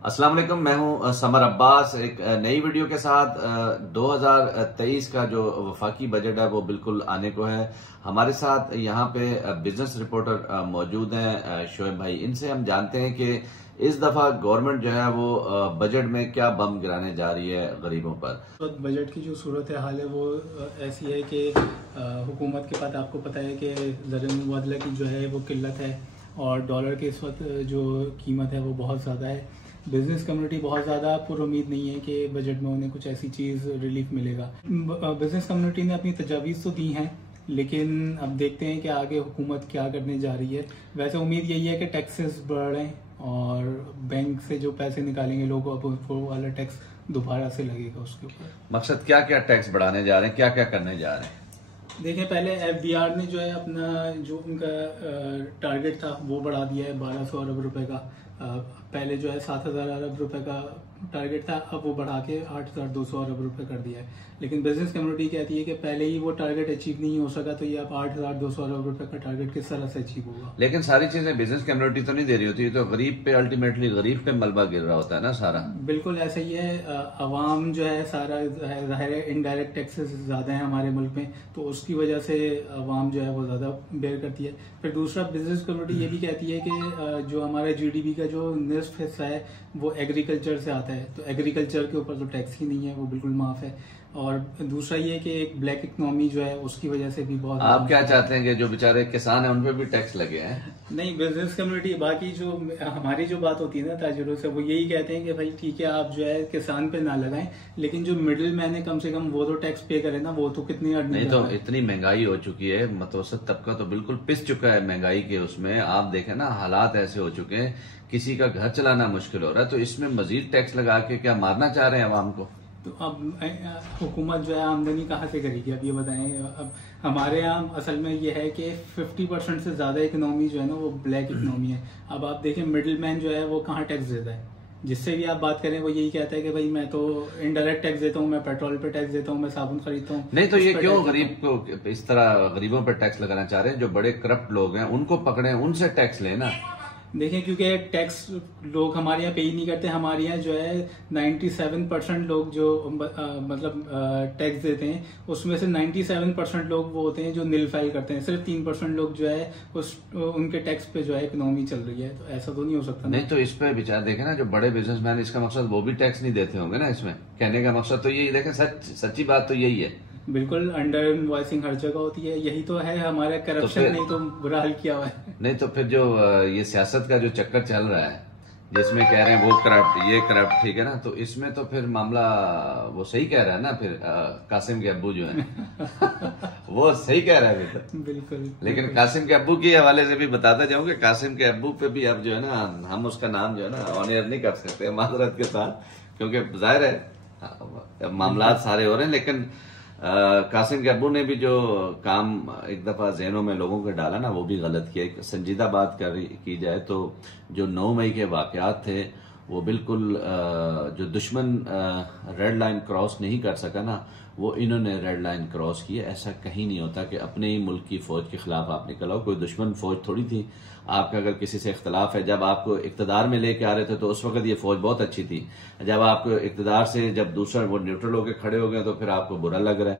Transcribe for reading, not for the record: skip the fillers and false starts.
अस्सलाम वालेकुम, मैं हूं समर अब्बास। एक नई वीडियो के साथ 2023 का जो वफाकी बजट है वो बिल्कुल आने को है। हमारे साथ यहाँ पे बिजनेस रिपोर्टर मौजूद हैं शोएब भाई। इनसे हम जानते हैं कि इस दफा गवर्नमेंट जो है वो बजट में क्या बम गिराने जा रही है गरीबों पर। तो बजट की जो सूरत हाल है वो ऐसी है कि हुकूमत के पास आपको पता है कि ज़र मुबादला की जो है वो किल्लत है और डॉलर के इस वक्त जो कीमत है वो बहुत ज़्यादा है। बिजनेस कम्युनिटी बहुत ज़्यादा पुरुम्मीद नहीं है कि बजट में उन्हें कुछ ऐसी चीज़ रिलीफ मिलेगा। बिजनेस कम्युनिटी ने अपनी तजावीज़ तो दी हैं, लेकिन अब देखते हैं कि आगे हुकूमत क्या करने जा रही है। वैसे उम्मीद यही है कि टैक्सेस बढ़ें और बैंक से जो पैसे निकालेंगे लोग अब वो वाला टैक्स दोबारा से लगेगा उसके ऊपर। मकसद क्या क्या टैक्स बढ़ाने जा रहे हैं, क्या क्या करने जा रहे हैं? देखिए, पहले एफबीआर ने जो है अपना जो उनका टारगेट था वो बढ़ा दिया है 1200 अरब रुपए का। पहले जो है 7000 अरब रुपए का टारगेट था, अब वो बढ़ा के 8200 अरब रुपए कर दिया है। लेकिन बिजनेस कम्युनिटी कहती है कि पहले ही वो टारगेट अचीव नहीं हो सका, तो ये अब 8200 अरब रुपए का टारगेट किस तरह से अचीव होगा। लेकिन सारी चीजें बिजनेस कम्युनिटी तो नहीं दे रही होती, तो गरीब पे अल्टीमेटली गरीब पे मलबा गिर रहा होता है ना सारा। बिल्कुल ऐसा ही है। अवाम जो है सारा जाहिर है इनडायरेक्ट टैक्सेस ज्यादा है हमारे मुल्क में, तो उसकी वजह से अवाम जो है वो ज्यादा बेयर करती है। फिर दूसरा, बिजनेस कम्युनिटी ये भी कहती है कि जो हमारे जीडीपी का जो निस्फ हिस्सा है वो एग्रीकल्चर से आता है, तो एग्रीकल्चर के ऊपर तो टैक्स ही नहीं है, वो बिल्कुल माफ है। और दूसरा ये कि एक ब्लैक इकोनॉमी जो है उसकी वजह से भी बहुत। आप क्या चाहते हैं कि जो बेचारे किसान हैं उन पे भी टैक्स लगे हैं? नहीं, बिजनेस कम्युनिटी बाकी जो हमारी जो बात होती है ना ताजिरों से, वो यही कहते हैं कि भाई ठीक है, आप जो है किसान पे ना लगाएं, लेकिन जो मिडिल मैन है कम से कम वो तो टैक्स पे करे ना। वो तो कितनी अर्निंग नहीं, तो इतनी महंगाई हो चुकी है, मतवसत तबका तो बिल्कुल पिस चुका है महंगाई के उसमें। आप देखें ना, हालात ऐसे हो चुके हैं, किसी का घर चलाना मुश्किल हो रहा है, तो इसमें मजीद टैक्स लगा के क्या मारना चाह रहे हैं अवाम को? तो अब हुकूमत जो है आमदनी कहाँ से करेगी, अब ये बताएं। अब हमारे यहाँ असल में ये है कि 50% से ज्यादा इकोनॉमी जो है ना वो ब्लैक इकोनॉमी है। अब आप देखें, मिडिल मैन जो है वो कहाँ टैक्स देता है? जिससे भी आप बात करें वो यही कहता है कि भाई मैं तो इनडायरेक्ट टैक्स देता हूँ, मैं पेट्रोल पे टैक्स देता हूँ, मैं साबुन खरीदता हूँ। नहीं, तो ये क्यों गरीब को इस तरह गरीबों पर टैक्स लगाना चाह रहे हैं? जो बड़े करप्ट लोग हैं उनको पकड़े, उनसे टैक्स लेना। देखिए, क्योंकि टैक्स लोग हमारे यहाँ पे ही नहीं करते। हमारे यहाँ जो है 97% लोग जो मतलब टैक्स देते हैं, उसमें से 97% लोग वो होते हैं जो नील फाइल करते हैं। सिर्फ 3% लोग जो है उनके टैक्स पे जो है इकोनॉमी चल रही है। तो ऐसा तो नहीं हो सकता। नहीं, तो इस पे विचार देखें ना, जो बड़े बिजनेसमैन, इसका मकसद वो भी टैक्स नहीं देते होंगे ना। इसमें कहने का मकसद तो यही, देखें सच्ची बात तो यही है। बिल्कुल, अंडर इनवॉइसिंग हर जगह होती है, यही तो है हमारा करप्शन। तो नहीं तो बुरा हाल किया हुआ है। नहीं, तो फिर जो ये सियासत का जो चक्कर चल रहा है, जिसमें कह रहे हैं वो करप्ट, ये करप्ट, ठीक है ना, तो इसमें तो फिर मामला वो सही कह रहा है ना। फिर कासिम के अब्बू जो है वो सही कह रहा है फिर। बिल्कुल। लेकिन कासिम के अब्बू के हवाले से भी बताता जाऊं कि कासिम के अब्बू पे भी अब जो है ना, हम उसका नाम जो है ना ऑन एयर नहीं कर सकते माजरत के साथ, क्योंकि जाहिर है मामला सारे हो रहे हैं। लेकिन कासिम के अब्बू ने भी जो काम एक दफा जहनों में लोगों के डाला ना, वो भी गलत किया। एक संजीदा बात की जाए तो जो 9 मई के वाकयात थे वो बिल्कुल जो दुश्मन रेड लाइन क्रॉस नहीं कर सका ना, वो इन्होंने रेड लाइन क्रॉस की है। ऐसा कहीं नहीं होता कि अपने ही मुल्क की फौज के खिलाफ आप निकल आओ। कोई दुश्मन फौज थोड़ी थी। आपका अगर किसी से इख्तलाफ है, जब आपको इक्तदार में लेके आ रहे थे तो उस वक्त ये फौज बहुत अच्छी थी। जब आपको इक्तदार से जब दूसरा वो न्यूट्रल होकर खड़े हो गए तो फिर आपको बुरा लग रहा है।